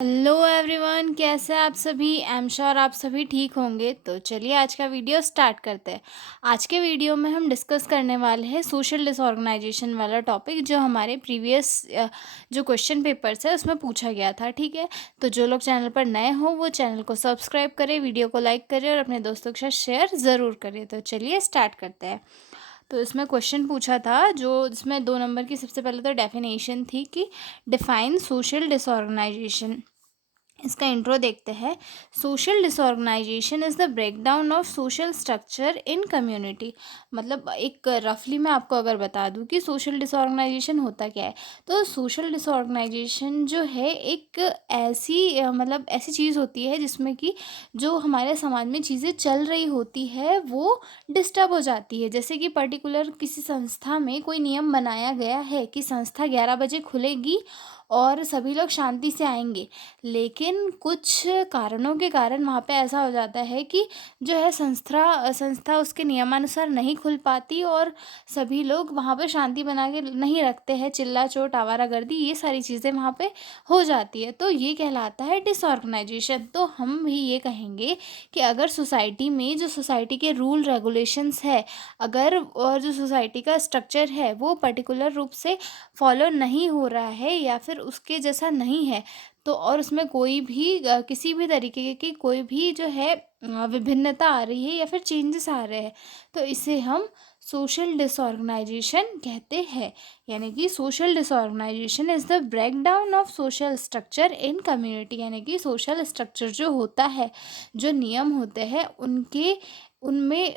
Hello everyone, कैसे हैं आप सभी। आई एम श्योर आप सभी ठीक होंगे। तो चलिए आज का वीडियो स्टार्ट करते हैं। आज के वीडियो में हम डिस्कस करने वाले हैं सोशल डिसऑर्गेनाइजेशन वाला टॉपिक, जो हमारे प्रीवियस जो क्वेश्चन पेपर्स है उसमें पूछा गया था। ठीक है, तो जो लोग चैनल पर नए हो वो चैनल को सब्सक्राइब करें, वीडियो को लाइक करें और अपने दोस्तों के साथ शेयर ज़रूर करें। तो चलिए स्टार्ट करते हैं। तो इसमें क्वेश्चन पूछा था, जो इसमें 2 नंबर की सबसे पहले तो डेफिनेशन थी कि डिफाइन सोशल डिसऑर्गेनाइजेशन। इसका इंट्रो देखते हैं। Social disorganisation is the breakdown of social structure in community. मतलब एक रफली मैं आपको अगर बता दूं कि सोशल डिसऑर्गेनाइजेशन होता क्या है, तो सोशल डिसऑर्गेनाइजेशन जो है एक ऐसी मतलब ऐसी चीज़ होती है जिसमें कि जो हमारे समाज में चीज़ें चल रही होती है वो डिस्टर्ब हो जाती है। जैसे कि पर्टिकुलर किसी संस्था में कोई नियम बनाया गया है कि संस्था 11 बजे खुलेगी और सभी लोग शांति से आएंगे, लेकिन कुछ कारणों के कारण वहाँ पे ऐसा हो जाता है कि जो है संस्था संस्था उसके नियमानुसार नहीं खुल पाती और सभी लोग वहाँ पे शांति बना के नहीं रखते हैं। चिल्ला चोट, आवारागर्दी, ये सारी चीज़ें वहाँ पे हो जाती है, तो ये कहलाता है डिसऑर्गेनाइजेशन। तो हम भी ये कहेंगे कि अगर सोसाइटी में जो सोसाइटी के रूल रेगुलेशंस है, अगर और जो सोसाइटी का स्ट्रक्चर है वो पर्टिकुलर रूप से फॉलो नहीं हो रहा है या फिर उसके जैसा नहीं है, तो और उसमें कोई भी किसी भी तरीके की कोई भी जो है विभिन्नता आ रही है या फिर चेंजेस आ रहे हैं, तो इसे हम सोशल डिसऑर्गेनाइजेशन कहते हैं। यानी कि social disorganisation is the breakdown of social structure in community. यानी कि सोशल स्ट्रक्चर जो होता है, जो नियम होते हैं उनके उनमें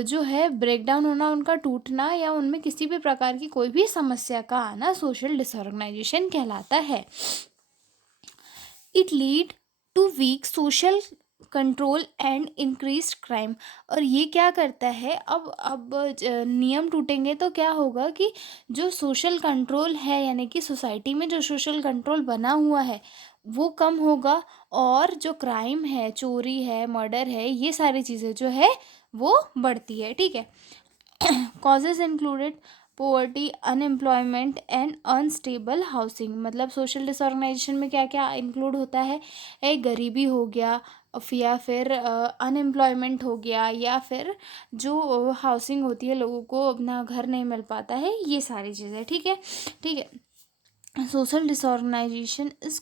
जो है ब्रेकडाउन होना, उनका टूटना या उनमें किसी भी प्रकार की कोई भी समस्या का आना सोशल डिसऑर्गेनाइजेशन कहलाता है। It lead to weak social control and increase crime. और ये क्या करता है, अब नियम टूटेंगे तो क्या होगा कि जो सोशल कंट्रोल है, यानी कि सोसाइटी में जो सोशल कंट्रोल बना हुआ है वो कम होगा, और जो क्राइम है, चोरी है, मर्डर है, ये सारी चीज़ें जो है वो बढ़ती है। ठीक है। Causes included poverty, unemployment and unstable housing. मतलब सोशल डिसऑर्गेनाइजेशन में क्या क्या इंक्लूड होता है, गरीबी हो गया, या फिर अनएम्प्लॉयमेंट हो गया, या फिर जो हाउसिंग होती है, लोगों को अपना घर नहीं मिल पाता है, ये सारी चीज़ें। ठीक है। ठीक है। Social disorganisation is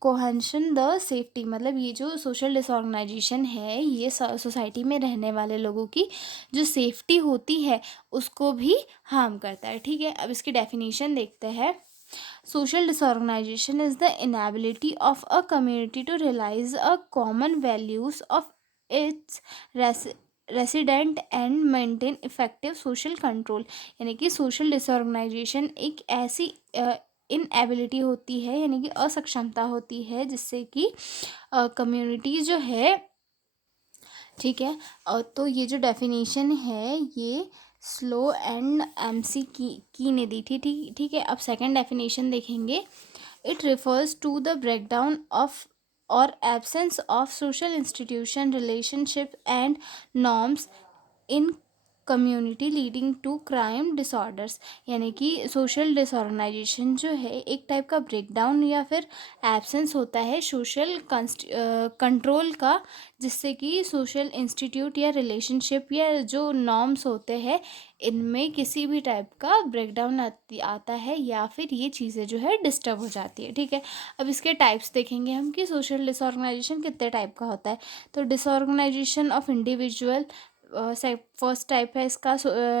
cohesion the safety. मतलब ये जो सोशल डिसऑर्गेनाइजेशन है ये सोसाइटी में रहने वाले लोगों की जो सेफ्टी होती है उसको भी हार्म करता है। ठीक है, अब इसकी डेफिनेशन देखते हैं। Social disorganisation is the inability of a community to realise a common values of its resident and maintain effective social control. यानी कि सोशल डिसऑर्गेनाइजेशन एक ऐसी इनएबिलिटी होती है, यानी कि असक्षमता होती है, जिससे कि कम्युनिटी जो है, ठीक है। तो ये जो डेफिनेशन है ये स्लो एंड एमसी की ने दी थी। ठीक ठीक है, अब सेकंड डेफिनेशन देखेंगे। It refers to the breakdown of or absence of social institution, relationship and norms in community leading to crime disorders. यानी कि सोशल डिसऑर्गेनाइजेशन जो है एक टाइप का ब्रेकडाउन या फिर एब्सेंस होता है सोशल कंट्रोल का, जिससे कि सोशल इंस्टीट्यूट या रिलेशनशिप या जो नॉर्म्स होते हैं इनमें किसी भी टाइप का ब्रेकडाउन आता है या फिर ये चीज़ें जो है डिस्टर्ब हो जाती है। ठीक है, अब इसके टाइप्स देखेंगे हम कि सोशल डिसऑर्गेनाइजेशन कितने टाइप का होता है। तो disorganisation of individual, first type है इसका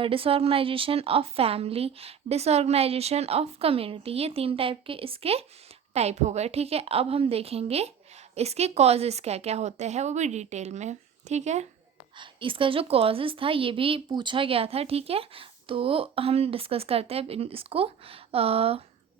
disorganisation of family, disorganisation of community. ये 3 टाइप के इसके टाइप हो गए। ठीक है, अब हम देखेंगे इसके कॉजेज़ क्या क्या होते हैं वो भी डिटेल में। ठीक है, इसका जो कॉजेज़ था ये भी पूछा गया था। ठीक है, तो हम डिस्कस करते हैं इसको।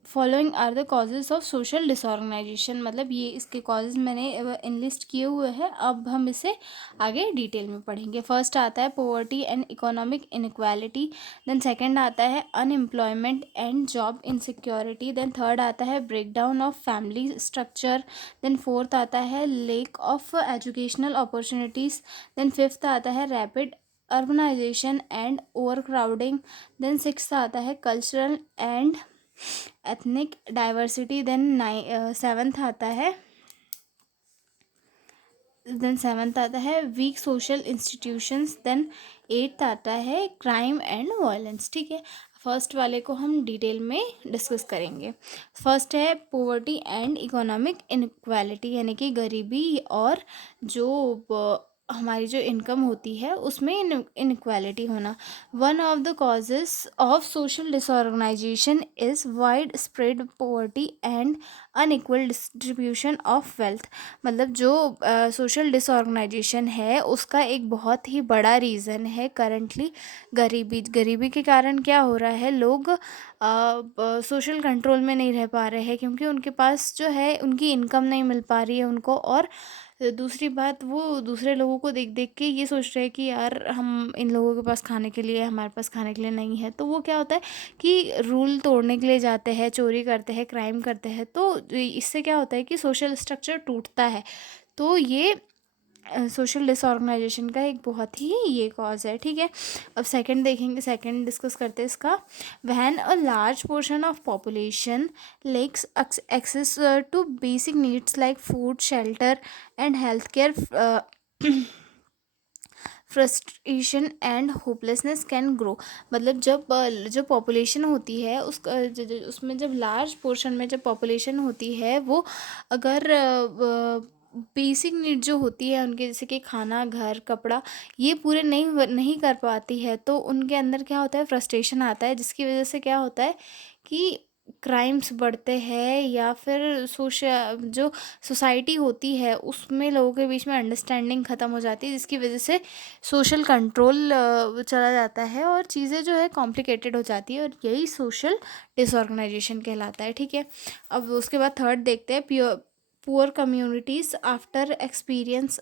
Following are the causes of social disorganisation. मतलब ये इसके कॉजेज़ मैंने इनलिस्ट किए हुए हैं, अब हम इसे आगे डिटेल में पढ़ेंगे। फर्स्ट आता है poverty and economic inequality, then second आता है unemployment and job insecurity, then third आता है breakdown of family structure, then fourth आता है lack of educational opportunities, then fifth आता है rapid urbanisation and overcrowding, then sixth आता है cultural and ethnic diversity, then seventh आता है weak social institutions, then eighth आता है क्राइम एंड वायलेंस। ठीक है, फर्स्ट वाले को हम डिटेल में डिस्कस करेंगे। फर्स्ट है पोवर्टी एंड इकोनॉमिक इनक्वालिटी, यानी कि गरीबी और जो हमारी जो इनकम होती है उसमें इनक्वालिटी होना। One of the causes of social disorganisation is wide spread poverty and unequal distribution of wealth. मतलब जो सोशल डिसऑर्गेनाइजेशन है उसका एक बहुत ही बड़ा रीज़न है करंटली गरीबी के कारण क्या हो रहा है, लोग सोशल कंट्रोल में नहीं रह पा रहे हैं क्योंकि उनके पास जो है उनकी इनकम नहीं मिल पा रही है उनको। और दूसरी बात, वो दूसरे लोगों को देख देख के ये सोच रहे हैं कि यार हम इन लोगों के पास खाने के लिए है, हमारे पास खाने के लिए नहीं है। तो वो क्या होता है कि रूल तोड़ने के लिए जाते हैं, चोरी करते हैं, क्राइम करते हैं। तो इससे क्या होता है कि सोशल स्ट्रक्चर टूटता है। तो ये सोशल डिसऑर्गेनाइजेशन का एक बहुत ही ये कॉज है। ठीक है, अब सेकंड देखेंगे, सेकंड डिस्कस करते हैं इसका। When a large portion of population lacks access to basic needs like food, shelter and health care, frustration and hopelessness can grow. मतलब जब जो पॉपुलेशन होती है उसमें जब लार्ज पोर्शन में जब पॉपुलेशन होती है वो अगर बेसिक नीड जो होती है उनके, जैसे कि खाना, घर, कपड़ा, ये पूरे नहीं कर पाती है तो उनके अंदर क्या होता है, फ्रस्ट्रेशन आता है, जिसकी वजह से क्या होता है कि क्राइम्स बढ़ते हैं या फिर जो सोसाइटी होती है उसमें लोगों के बीच में अंडरस्टैंडिंग ख़त्म हो जाती है, जिसकी वजह से सोशल कंट्रोल चला जाता है और चीज़ें जो है कॉम्प्लिकेटेड हो जाती है और यही सोशल डिसऑर्गेनाइजेशन कहलाता है। ठीक है, अब उसके बाद थर्ड देखते हैं। Poor communities after experience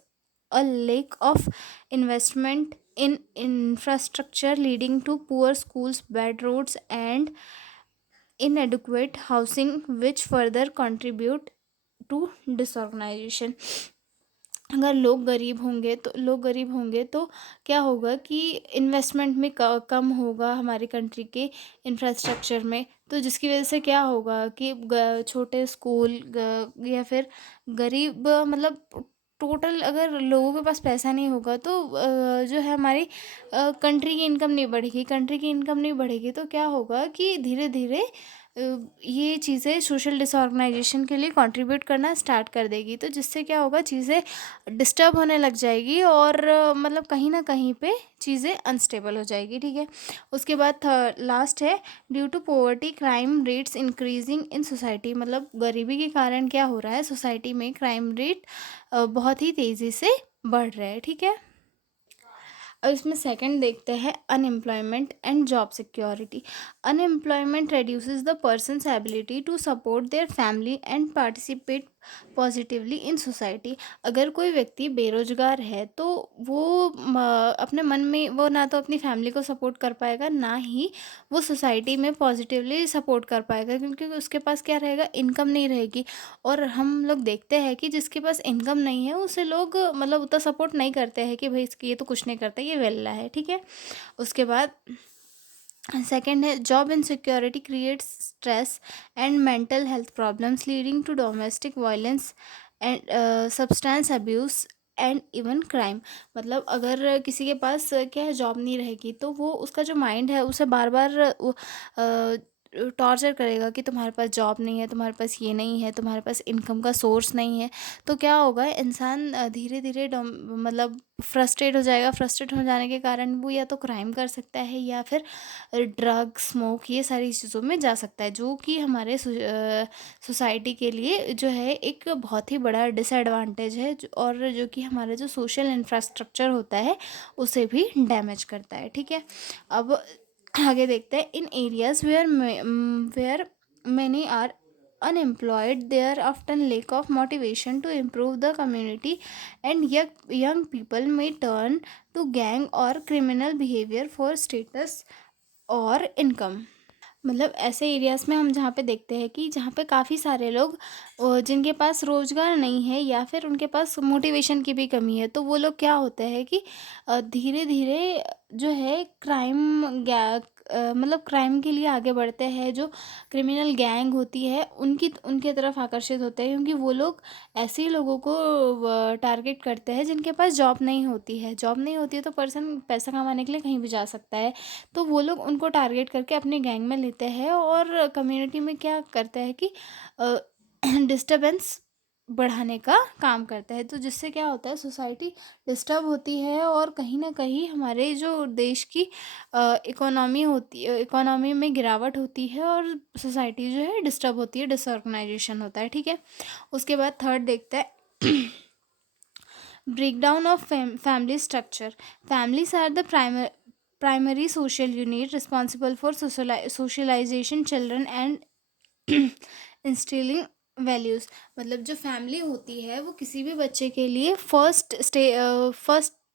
a lack of investment in infrastructure leading to poor schools, bad roads and inadequate housing which further contribute to disorganization। अगर लोग गरीब होंगे तो क्या होगा कि इन्वेस्टमेंट में कम होगा हमारी कंट्री के इंफ्रास्ट्रक्चर में। तो जिसकी वजह से क्या होगा कि छोटे स्कूल या फिर गरीब मतलब टोटल अगर लोगों के पास पैसा नहीं होगा तो जो है हमारी कंट्री की इनकम नहीं बढ़ेगी। कंट्री की इनकम नहीं बढ़ेगी तो क्या होगा कि धीरे धीरे ये चीज़ें सोशल डिसऑर्गेनाइजेशन के लिए कंट्रीब्यूट करना स्टार्ट कर देगी। तो जिससे क्या होगा, चीज़ें डिस्टर्ब होने लग जाएगी और मतलब कहीं ना कहीं पे चीज़ें अनस्टेबल हो जाएगी। ठीक है, उसके बाद लास्ट है due to poverty crime rates increasing in society. मतलब गरीबी के कारण क्या हो रहा है, सोसाइटी में क्राइम रेट बहुत ही तेज़ी से बढ़ रहा है। ठीक है, अब इसमें सेकंड देखते हैं unemployment and job security. Unemployment reduces the persons ability to support their family and participate positively in society. अगर कोई व्यक्ति बेरोजगार है तो वो अपने मन में वो ना तो अपनी फैमिली को सपोर्ट कर पाएगा, ना ही वो सोसाइटी में पॉजिटिवली सपोर्ट कर पाएगा, क्योंकि उसके पास क्या रहेगा, इनकम नहीं रहेगी। और हम लोग देखते हैं कि जिसके पास इनकम नहीं है उसे लोग मतलब उतना सपोर्ट नहीं करते हैं कि भाई इसकी ये तो कुछ नहीं करता, ये वेला है। ठीक है, उसके बाद सेकेंड है job insecurity creates stress and mental health problems leading to domestic violence and substance abuse and even crime. मतलब अगर किसी के पास क्या है, जॉब नहीं रहेगी तो वो उसका जो माइंड है उसे बार बार टॉर्चर करेगा कि तुम्हारे पास जॉब नहीं है, तुम्हारे पास ये नहीं है, तुम्हारे पास इनकम का सोर्स नहीं है। तो क्या होगा, इंसान धीरे धीरे मतलब फ्रस्ट्रेट हो जाएगा। फ्रस्ट्रेट हो जाने के कारण वो या तो क्राइम कर सकता है या फिर ड्रग, स्मोक, ये सारी चीज़ों में जा सकता है, जो कि हमारे सोसाइटी के लिए जो है एक बहुत ही बड़ा डिसएडवांटेज है और जो कि हमारा जो सोशल इंफ्रास्ट्रक्चर होता है उसे भी डैमेज करता है। ठीक है, अब आगे देखते हैं। In areas where many are unemployed there often lack of motivation to improve the community and young people may turn to gang or criminal behavior for status और इनकम। मतलब ऐसे एरियाज़ में हम जहाँ पे देखते हैं कि जहाँ पे काफ़ी सारे लोग जिनके पास रोज़गार नहीं है या फिर उनके पास मोटिवेशन की भी कमी है, तो वो लोग क्या होता है कि धीरे धीरे जो है मतलब क्राइम के लिए आगे बढ़ते हैं, जो क्रिमिनल गैंग होती है उनके तरफ आकर्षित होते हैं, क्योंकि वो लोग ऐसे ही लोगों को टारगेट करते हैं जिनके पास जॉब नहीं होती है। जॉब नहीं होती है तो पर्सन पैसा कमाने के लिए कहीं भी जा सकता है, तो वो लोग उनको टारगेट करके अपने गैंग में लेते हैं और कम्युनिटी में क्या करते हैं कि डिस्टरबेंस बढ़ाने का काम करता है। तो जिससे क्या होता है, सोसाइटी डिस्टर्ब होती है और कहीं ना कहीं हमारे जो देश की इकोनॉमी होती है, इकोनॉमी में गिरावट होती है और सोसाइटी जो है डिस्टर्ब होती है, डिसऑर्गेनाइजेशन होता है। ठीक है, उसके बाद थर्ड देखते हैं breakdown of family structure. Families are the primary social unit responsible for socialization children and instilling values. मतलब जो फैमिली होती है वो किसी भी बच्चे के लिए फर्स्ट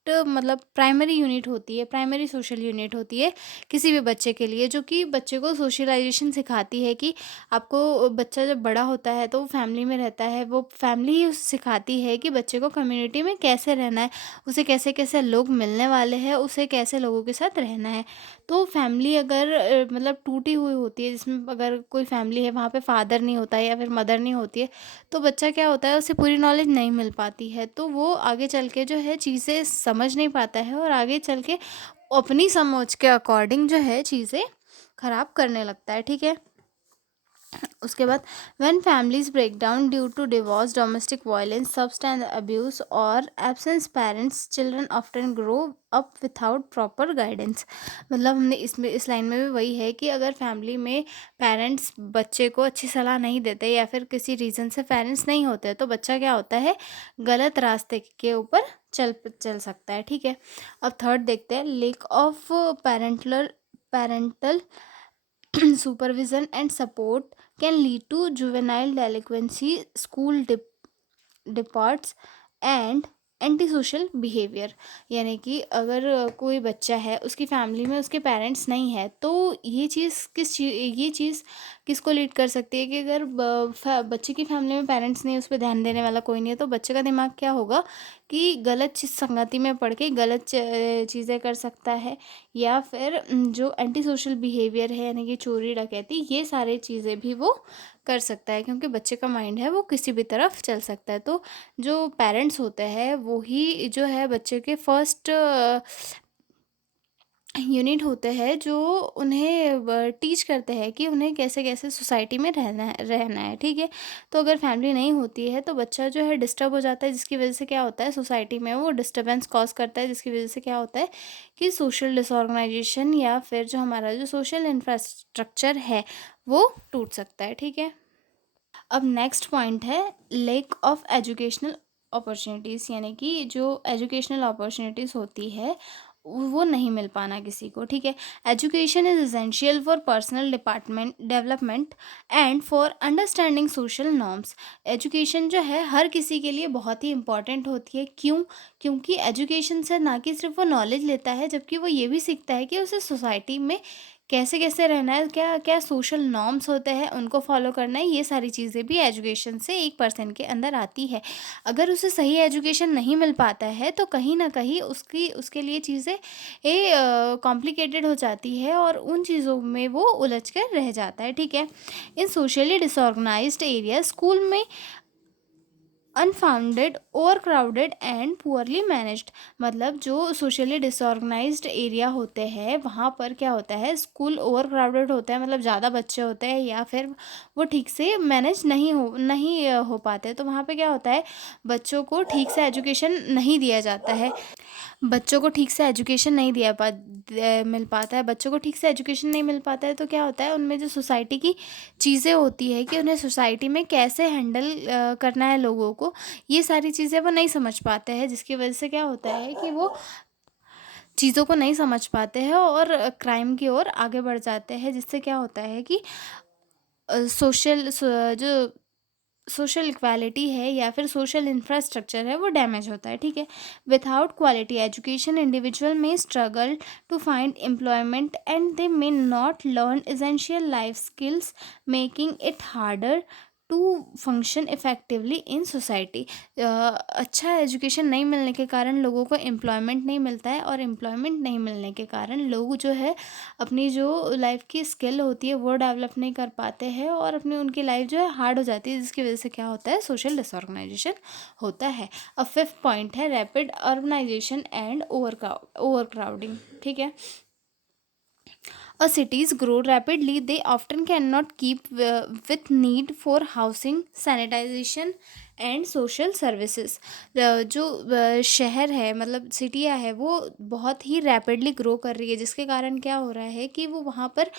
मतलब प्राइमरी यूनिट होती है, प्राइमरी सोशल यूनिट होती है किसी भी बच्चे के लिए, जो कि बच्चे को सोशलाइजेशन सिखाती है कि आपको, बच्चा जब बड़ा होता है तो वो फैमिली में रहता है, वो फैमिली ही उसे सिखाती है कि बच्चे को कम्युनिटी में कैसे रहना है, उसे कैसे कैसे लोग मिलने वाले हैं, उसे कैसे लोगों के साथ रहना है। तो फैमिली अगर मतलब टूटी हुई होती है, जिसमें अगर कोई फैमिली है वहाँ पे फादर नहीं होता है या फिर मदर नहीं होती है, तो बच्चा क्या होता है, उसे पूरी नॉलेज नहीं मिल पाती है, तो वो आगे चल के जो है चीज़ें समझ नहीं पाता है और आगे चल के अपनी समझ के अकॉर्डिंग जो है चीज़ें खराब करने लगता है। ठीक है, उसके बाद when families break down due to divorce, domestic violence, substance abuse और absence parents, children often grow up without proper guidance. मतलब हमने इसमें इस लाइन में भी वही है कि अगर फैमिली में पेरेंट्स बच्चे को अच्छी सलाह नहीं देते या फिर किसी रीज़न से पेरेंट्स नहीं होते, तो बच्चा क्या होता है, गलत रास्ते के ऊपर चल चल सकता है। ठीक है, अब थर्ड देखते हैं, lake of parental supervision and support can lead to juvenile delinquency, school departs and anti social behaviour. यानी कि अगर कोई बच्चा है, उसकी फैमिली में उसके पेरेंट्स नहीं है, तो ये चीज़ किसको लीड कर सकती है कि अगर बच्चे की फैमिली में पेरेंट्स नहीं, उस पर ध्यान देने वाला कोई नहीं है, तो बच्चे का दिमाग क्या होगा कि गलत चीज़ संगति में पढ़ के गलत चीज़ें कर सकता है, या फिर जो एंटी सोशल बिहेवियर है यानी कि चोरी डकैती, ये सारी चीज़ें भी वो कर सकता है, क्योंकि बच्चे का माइंड है वो किसी भी तरफ चल सकता है। तो जो पेरेंट्स होते हैं वो ही जो है बच्चे के फर्स्ट यूनिट होते हैं, जो उन्हें टीच करते हैं कि उन्हें कैसे कैसे सोसाइटी में रहना है। ठीक है, तो अगर फैमिली नहीं होती है तो बच्चा जो है डिस्टर्ब हो जाता है, जिसकी वजह से क्या होता है, सोसाइटी में वो डिस्टर्बेंस कॉज करता है, जिसकी वजह से क्या होता है कि सोशल डिसऑर्गेनाइजेशन या फिर जो हमारा जो सोशल इंफ्रास्ट्रक्चर है वो टूट सकता है। ठीक है, अब नेक्स्ट पॉइंट है लैक ऑफ एजुकेशनल अपॉर्चुनिटीज़। यानी कि जो एजुकेशनल अपॉर्चुनिटीज़ होती है वो नहीं मिल पाना किसी को। ठीक है, education is essential for personal department development and for understanding social norms. Education जो है हर किसी के लिए बहुत ही इंपॉर्टेंट होती है। क्यों? क्योंकि एजुकेशन से ना कि सिर्फ वो नॉलेज लेता है, जबकि वो ये भी सीखता है कि उसे सोसाइटी में कैसे कैसे रहना है, क्या क्या सोशल नॉर्म्स होते हैं उनको फॉलो करना है। ये सारी चीज़ें भी एजुकेशन से एक पर्सन के अंदर आती है। अगर उसे सही एजुकेशन नहीं मिल पाता है तो कहीं ना कहीं उसके लिए चीज़ें कॉम्प्लिकेटेड हो जाती है और उन चीज़ों में वो उलझ कर रह जाता है। ठीक है, इन सोशली डिसऑर्गेनाइज्ड एरिया स्कूल में unfounded, over crowded and poorly managed. मतलब जो सोशली डिसऑर्गेनाइज्ड एरिया होते हैं वहाँ पर क्या होता है, स्कूल ओवर क्राउडेड होता है, मतलब ज़्यादा बच्चे होते हैं या फिर वो ठीक से मैनेज नहीं हो पाते, तो वहाँ पे क्या होता है, बच्चों को ठीक से एजुकेशन नहीं दिया जाता है। बच्चों को ठीक से एजुकेशन नहीं मिल पाता है, बच्चों को ठीक से एजुकेशन नहीं मिल पाता है, तो क्या होता है, उनमें जो सोसाइटी की चीज़ें होती है कि उन्हें सोसाइटी में कैसे हैंडल करना है लोगों को, ये सारी चीज़ें वो नहीं समझ पाते हैं, जिसकी वजह से क्या होता है कि वो चीज़ों को नहीं समझ पाते हैं और क्राइम की ओर आगे बढ़ जाते हैं, जिससे क्या होता है कि जो सोशल इक्वालिटी है या फिर सोशल इंफ्रास्ट्रक्चर है वो डैमेज होता है। ठीक है, without quality education individual may struggle to find employment and they may not learn essential life skills, making it harder to function effectively in society. अच्छा एजुकेशन नहीं मिलने के कारण लोगों को एम्प्लॉयमेंट नहीं मिलता है, और एम्प्लॉयमेंट नहीं मिलने के कारण लोग जो है अपनी जो लाइफ की स्किल होती है वो डेवलप नहीं कर पाते हैं, और अपनी उनकी लाइफ जो है हार्ड हो जाती है, जिसकी वजह से क्या होता है, सोशल डिसऑर्गेनाइजेशन होता है। अब फिफ्थ पॉइंट है rapid urbanisation and overcrowding. ठीक है, as cities grow rapidly, they often cannot keep with need for housing, sanitation and social services. जो शहर है, मतलब सिटियाँ है, वो बहुत ही रैपिडली ग्रो कर रही है, जिसके कारण क्या हो रहा है कि वो वहाँ पर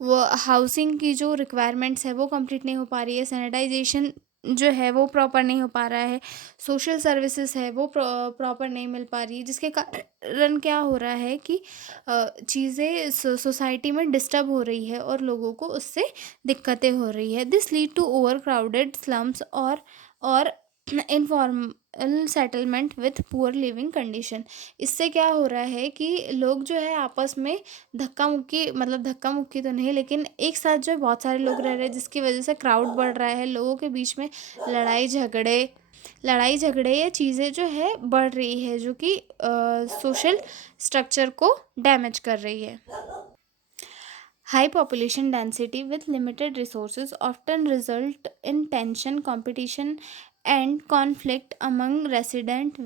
वो हाउसिंग की जो रिक्वायरमेंट्स है वो कंप्लीट नहीं हो पा रही है, सैनिटाइजेशन जो है वो प्रॉपर नहीं हो पा रहा है, सोशल सर्विसेज है वो प्रॉपर नहीं मिल पा रही है, जिसके कारण क्या हो रहा है कि चीज़ें सोसाइटी में डिस्टर्ब हो रही है और लोगों को उससे दिक्कतें हो रही है। This lead to over crowded slums और informal settlement with poor living condition. इससे क्या हो रहा है कि लोग जो है आपस में धक्का मुक्की, मतलब धक्का मुक्की तो नहीं, लेकिन एक साथ जो है बहुत सारे लोग रह रहे हैं, जिसकी वजह से क्राउड बढ़ रहा है, लोगों के बीच में लड़ाई झगड़े लड़ाई झगड़े या चीज़ें जो है बढ़ रही है, जो कि सोशल स्ट्रक्चर को डैमेज कर रही है। High population density with limited resources often result in tension, competition, and conflict among resident,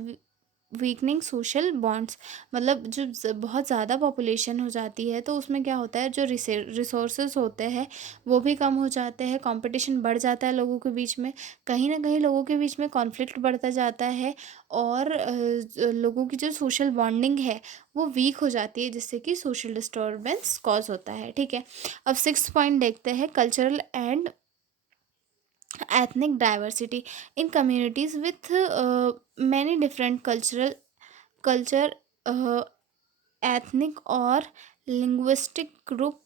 weakening social bonds. मतलब जो बहुत ज़्यादा पॉपुलेशन हो जाती है तो उसमें क्या होता है, जो रिसोर्सेज होते हैं वो भी कम हो जाते हैं, कंपटीशन बढ़ जाता है लोगों के बीच में, कहीं ना कहीं लोगों के बीच में कॉन्फ्लिक्ट बढ़ता जाता है, और लोगों की जो सोशल बॉन्डिंग है वो वीक हो जाती है, जिससे कि सोशल डिस्टर्बेंस कॉज होता है। ठीक है, अब सिक्स पॉइंट देखते हैं, cultural and ethnic diversity in communities with many different culture, uh, ethnic or linguistic group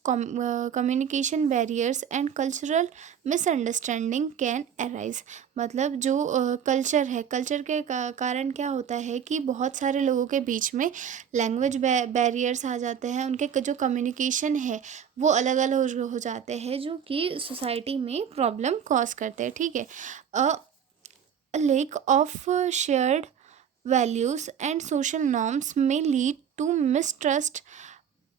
communication barriers and cultural misunderstanding can arise। मतलब जो कल्चर है, कल्चर के कारण क्या होता है कि बहुत सारे लोगों के बीच में लैंग्वेज बैरियर्स आ जाते हैं, उनके जो कम्युनिकेशन है वो अलग अलग हो जाते हैं, जो कि सोसाइटी में प्रॉब्लम कॉज करते हैं। ठीक है, अ lack of shared values and social norms may lead to mistrust,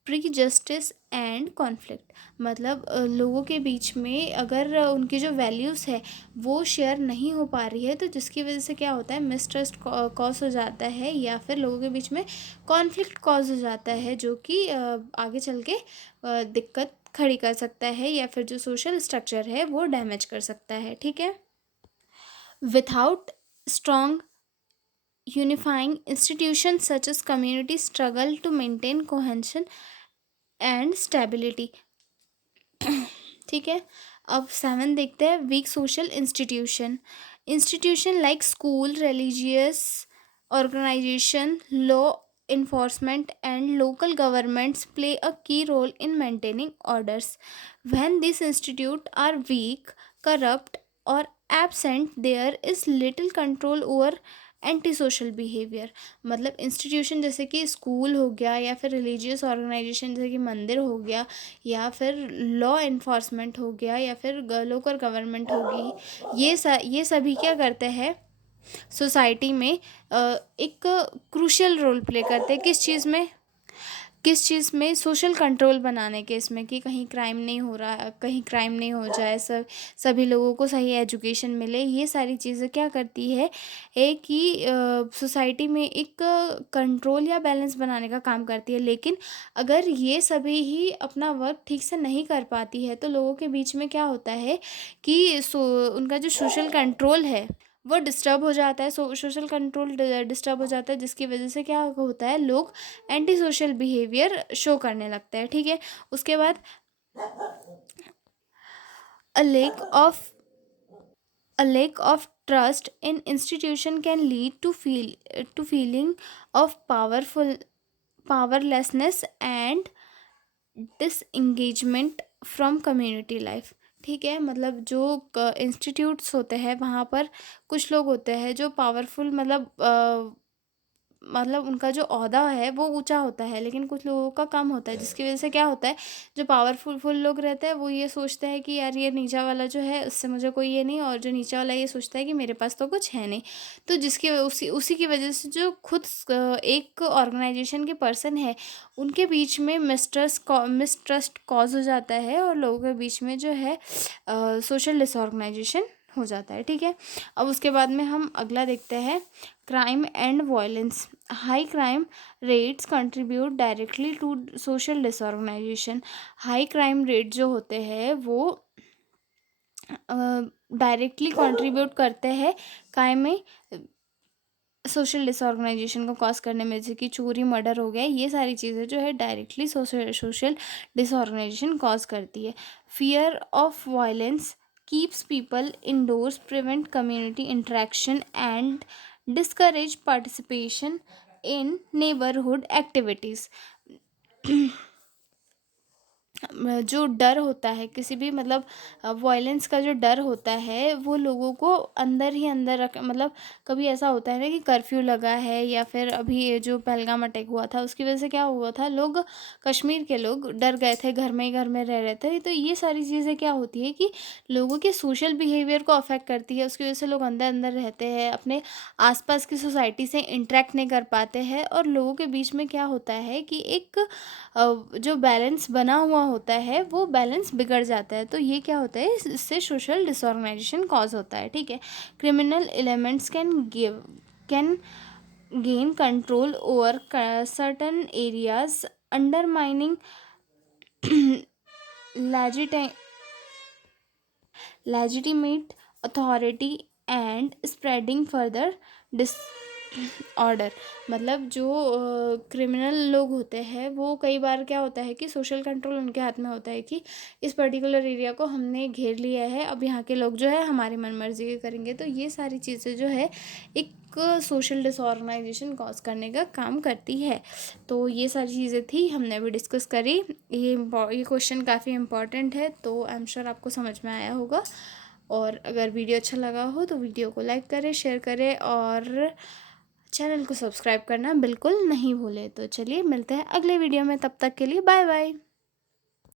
prejudice and conflict. मतलब लोगों के बीच में अगर उनकी जो वैल्यूज़ है वो शेयर नहीं हो पा रही है, तो जिसकी वजह से क्या होता है, मिसट्रस्ट कॉज हो जाता है, या फिर लोगों के बीच में कॉन्फ्लिक्ट कॉज हो जाता है, जो कि आगे चल के दिक्कत खड़ी कर सकता है, या फिर जो सोशल स्ट्रक्चर है वो डैमेज कर सकता है। ठीक है, without strong unifying institutions such as communities struggle to maintain cohesion and stability। ठीक है, अब सेवन देखते हैं, weak social institution like school, religious organization, law enforcement and local governments play a key role in maintaining orders। When these institutes are weak, corrupt or absent, there is little control over anti social behaviour. मतलब institution जैसे कि school हो गया, या फिर religious organisation जैसे कि मंदिर हो गया, या फिर लॉ इन्फोर्समेंट हो गया, या फिर लोकल गवर्नमेंट होगी, ये सभी क्या करते हैं, सोसाइटी में एक क्रूशियल रोल प्ले करते हैं। किस चीज़ में, सोशल कंट्रोल बनाने के, इसमें कि कहीं क्राइम नहीं हो रहा, कहीं क्राइम नहीं हो जाए, सभी लोगों को सही एजुकेशन मिले, ये सारी चीज़ें क्या करती है कि सोसाइटी में एक कंट्रोल या बैलेंस बनाने का काम करती है। लेकिन अगर ये सभी ही अपना वर्क ठीक से नहीं कर पाती है, तो लोगों के बीच में क्या होता है कि उनका जो सोशल कंट्रोल है वो डिस्टर्ब हो जाता है, सोशल कंट्रोल डिस्टर्ब हो जाता है, जिसकी वजह से क्या होता है, लोग एंटी सोशल बिहेवियर शो करने लगते हैं। ठीक है, उसके बाद अ lake of a lack of trust in institution can lead to feeling of powerlessness and disengagement from community life। ठीक है, मतलब जो इंस्टीट्यूट्स होते हैं वहाँ पर कुछ लोग होते हैं जो पावरफुल, मतलब मतलब उनका जो ओहदा है वो ऊंचा होता है, लेकिन कुछ लोगों का कम होता है, जिसकी वजह से क्या होता है, जो पावरफुल लोग रहते हैं वो ये सोचते हैं कि यार ये नीचा वाला जो है उससे मुझे कोई ये नहीं, और जो नीचा वाला ये सोचता है कि मेरे पास तो कुछ है नहीं। तो जिसकी उसी उसी की वजह से जो खुद एक ऑर्गेनाइजेशन के पर्सन है उनके बीच में मिसट्रस्ट कॉज हो जाता है, और लोगों के बीच में जो है सोशल डिसऑर्गेनाइजेशन हो जाता है। ठीक है, अब उसके बाद में हम अगला देखते हैं, crime and violence. High crime rates contribute directly to social disorganisation. High crime rate जो होते हैं वो डायरेक्टली कंट्रीब्यूट करते हैं काय में, सोशल डिसऑर्गेनाइजेशन को कॉज करने में, जैसे कि चोरी मर्डर हो गया, ये सारी चीज़ें जो है डायरेक्टली सोशल डिसऑर्गेनाइजेशन कॉज करती है। Fear of violence keeps people indoors, prevent community interaction and discourage participation in neighbourhood activities. जो डर होता है किसी भी मतलब वॉयलेंस का जो डर होता है वो लोगों को अंदर ही अंदर रख, मतलब कभी ऐसा होता है ना कि कर्फ्यू लगा है, या फिर अभी ये जो पहलगाम अटैक हुआ था उसकी वजह से क्या हुआ था, लोग कश्मीर के लोग डर गए थे, घर में रह रहे थे। तो ये सारी चीज़ें क्या होती है कि लोगों के सोशल बिहेवियर को अफेक्ट करती है, उसकी वजह से लोग अंदर अंदर रहते हैं, अपने आसपास की सोसाइटी से इंटरेक्ट नहीं कर पाते हैं, और लोगों के बीच में क्या होता है कि एक जो बैलेंस बना हुआ होता है वो बैलेंस बिगड़ जाता है। तो ये क्या होता है, इससे सोशल डिसऑर्गेनाइजेशन कॉज होता है। ठीक है, criminal elements can gain control over certain areas, undermining legitimate authority and spreading further disorder. मतलब जो क्रिमिनल लोग होते हैं वो कई बार क्या होता है कि सोशल कंट्रोल उनके हाथ में होता है कि इस पर्टिकुलर एरिया को हमने घेर लिया है, अब यहाँ के लोग जो है हमारी मनमर्जी के करेंगे। तो ये सारी चीज़ें जो है एक सोशल डिसऑर्गेनाइजेशन कॉज करने का काम करती है। तो ये सारी चीज़ें थी, हमने अभी डिस्कस करी। ये क्वेश्चन काफ़ी इंपॉर्टेंट है, तो आई एम श्योर आपको समझ में आया होगा। और अगर वीडियो अच्छा लगा हो तो वीडियो को लाइक करें, शेयर करें, और चैनल को सब्सक्राइब करना बिल्कुल नहीं भूलें। तो चलिए मिलते हैं अगले वीडियो में, तब तक के लिए बाय बाय।